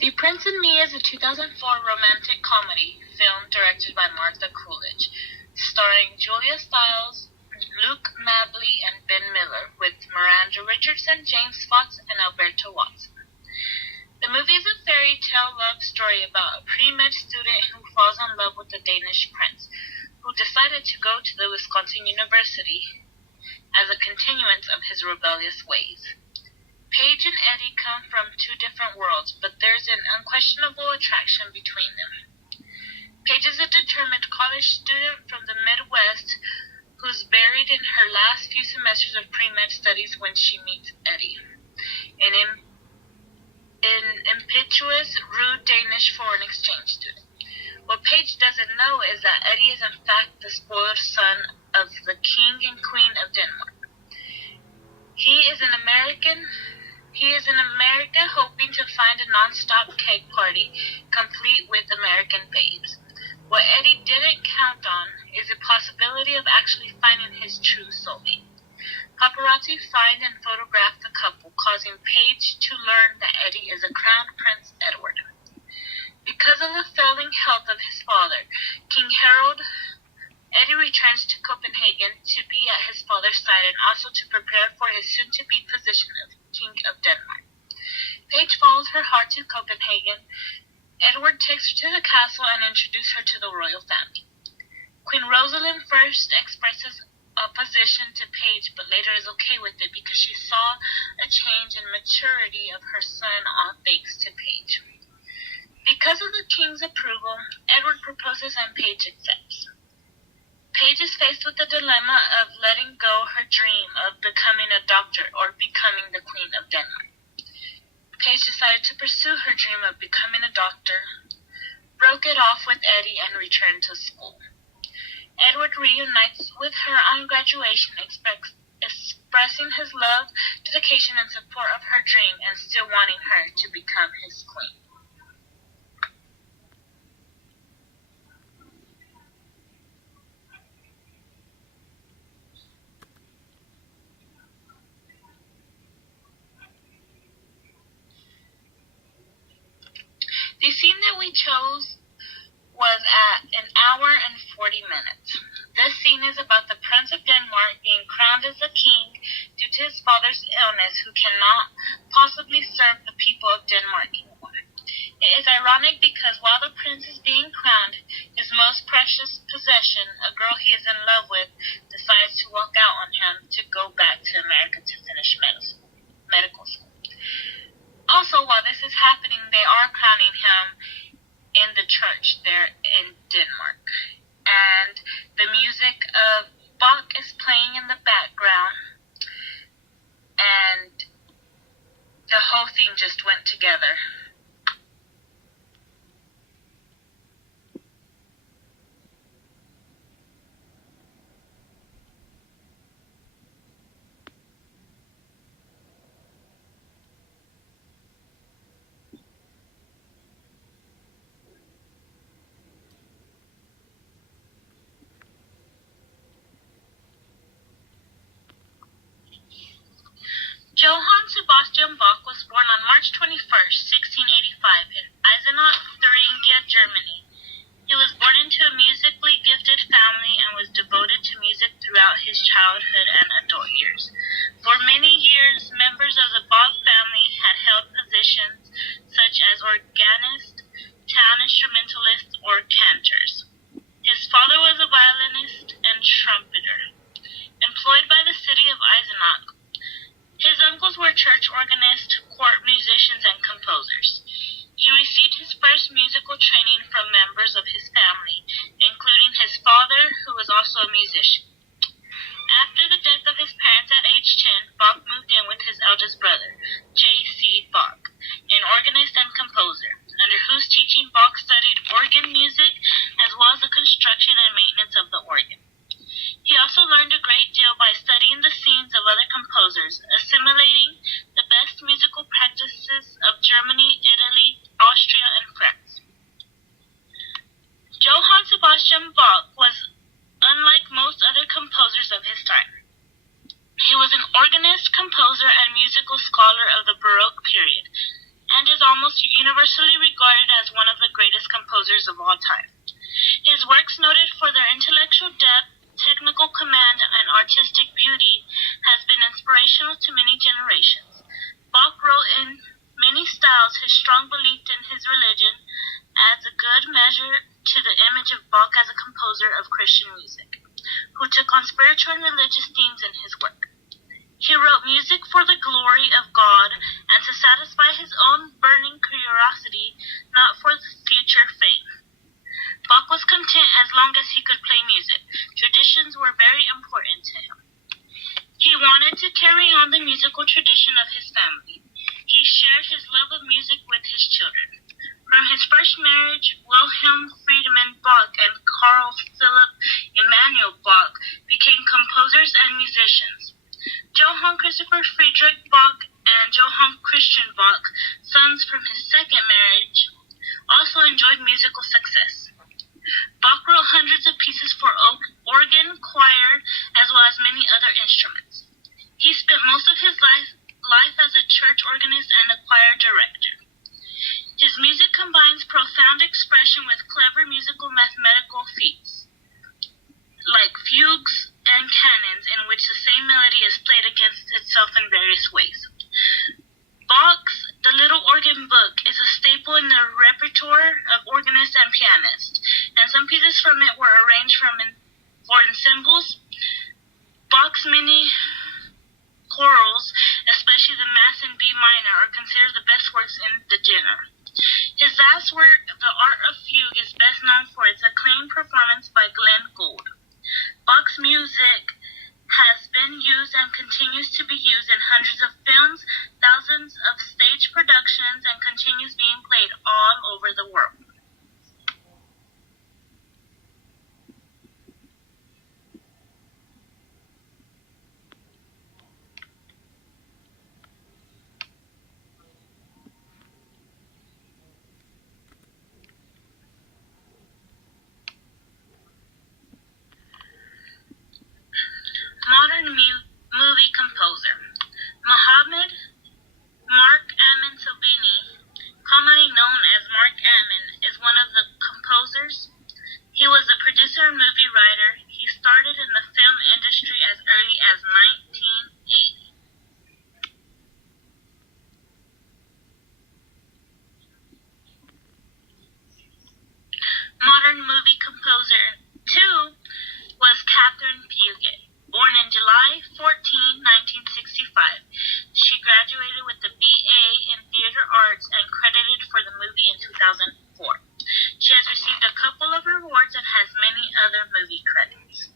The Prince and Me is a 2004 romantic comedy film directed by Martha Coolidge, starring Julia Stiles, Luke Mabley, and Ben Miller, with Miranda Richardson, James Fox, and Alberto Watson. The movie is a fairy tale love story about a pre-med student who falls in love with a Danish prince, who decided to go to the Wisconsin University as a continuance of his rebellious ways. Paige and Eddie come from two different worlds, but there's an unquestionable attraction between them. Paige is a determined college student from the Midwest who's buried in her last few semesters of pre-med studies when she meets Eddie, an impetuous, rude Danish foreign exchange student. What Paige doesn't know is that Eddie is in fact the spoiled son of the King and Queen of Denmark. He is in America hoping to find a non-stop cake party complete with American babes. What Eddie didn't count on is the possibility of actually finding his true soulmate. Paparazzi find and photograph the couple, causing Paige to learn that Eddie is a crowned Prince Edward. Because of the failing health of his father, King Harold, Eddie returns to Copenhagen to be at his father's side and also to prepare for his soon-to-be position of King of Denmark. Paige follows her heart to Copenhagen. Edward takes her to the castle and introduces her to the royal family. Queen Rosalind first expresses opposition to Paige, but later is okay with it because she saw a change in maturity of her son, all thanks to Paige. Because of the king's approval, Edward proposes and Paige accepts. Paige is faced with the dilemma of letting go her dream of becoming a doctor or becoming the Queen of Denmark. Paige decided to pursue her dream of becoming a doctor, broke it off with Eddie, and returned to school. Edward reunites with her on graduation, expressing his love, dedication, and support of her dream, and still wanting her to become his queen. The scene that we chose was at 1 hour and 40 minutes. This scene is about the Prince of Denmark being crowned as a king due to his father's illness, who cannot possibly serve the people of Denmark anymore. It is ironic because while the prince is being crowned, his most precious possession, a girl he is in love with, decides to walk out on him to go back to America to finish medical school. Also, while this is happening, they are crowning him in the church there in Denmark. And the music of Bach is playing in the background. And the whole thing just went together. Johann Sebastian Bach was born on March 21st, 1685 in Eisenach, Thuringia, Germany. He was born into a musically gifted family and was devoted to music throughout his childhood and adult years. For many years, members of the Bach family had held positions such as organist, town instrumentalist, or cantors. His father was a violinist and trumpeter, employed by the city of Eisenach. His uncles were church organists, court musicians, and composers. He received his first musical training from members of his family, including his father, who was also a musician. After the death of his parents at age 10, Bach moved in with his eldest brother, J.C. Bach, an organist and composer, under whose teaching Bach studied organ music as well as the construction and maintenance of the organ. He also learned a great deal by studying the scenes of other composers, assimilating the best musical practices of Germany, Italy, Austria, and France. Johann Sebastian Bach was unlike most other composers of his time. He was an organist, composer, and musical scholar of the Baroque period, and is almost universally regarded as one of the greatest composers of all time. His works, noted for their intellectual depth, technical command, and artistic beauty, has been inspirational to many generations. Bach wrote in many styles. His strong belief in his religion adds a good measure to the image of Bach as a composer of Christian music, who took on spiritual and religious themes in his work. He wrote music for the glory of God and to satisfy his own burning curiosity, not for future fame. Bach was content as long as he could play music. Traditions were very important to him. He wanted to carry on the musical tradition of his family. He shared his love of music with his children. From his first marriage, Wilhelm Friedemann Bach and Carl Philipp Emanuel Bach became composers and musicians. Johann Christopher Friedrich Bach and Johann Christian Bach, sons from his second marriage, also enjoyed musical success. Bach wrote hundreds of pieces for organ, choir, as well as many other instruments. He spent most of his life as a church organist and a choir director. His music combines profound expression with clever musical mathematical feats, like fugues and canons, in which the same melody is played against itself in various ways. Bach's The Little Organ Book is a staple in the repertoire of organists and pianists, and some pieces from it were arranged for ensembles. Bach's many chorals, especially the Mass in B minor, are considered the best works in the genre. His last work, The Art of Fugue, is best known for its acclaimed performance by Glenn Gould. Bach's music has been used and continues to be used in hundreds of films, thousands of stage productions, and continues being played all over the world. Modern movie composer Mohammed Mark Amin Salvini, commonly known as Mark Amin, is one of the composers. He was a producer and movie writer. He started in the film industry as early as 1980. Modern movie composer 2 was Catherine Puget. Born in July 14, 1965, she graduated with a BA in Theater Arts and credited for the movie in 2004. She has received a couple of awards and has many other movie credits.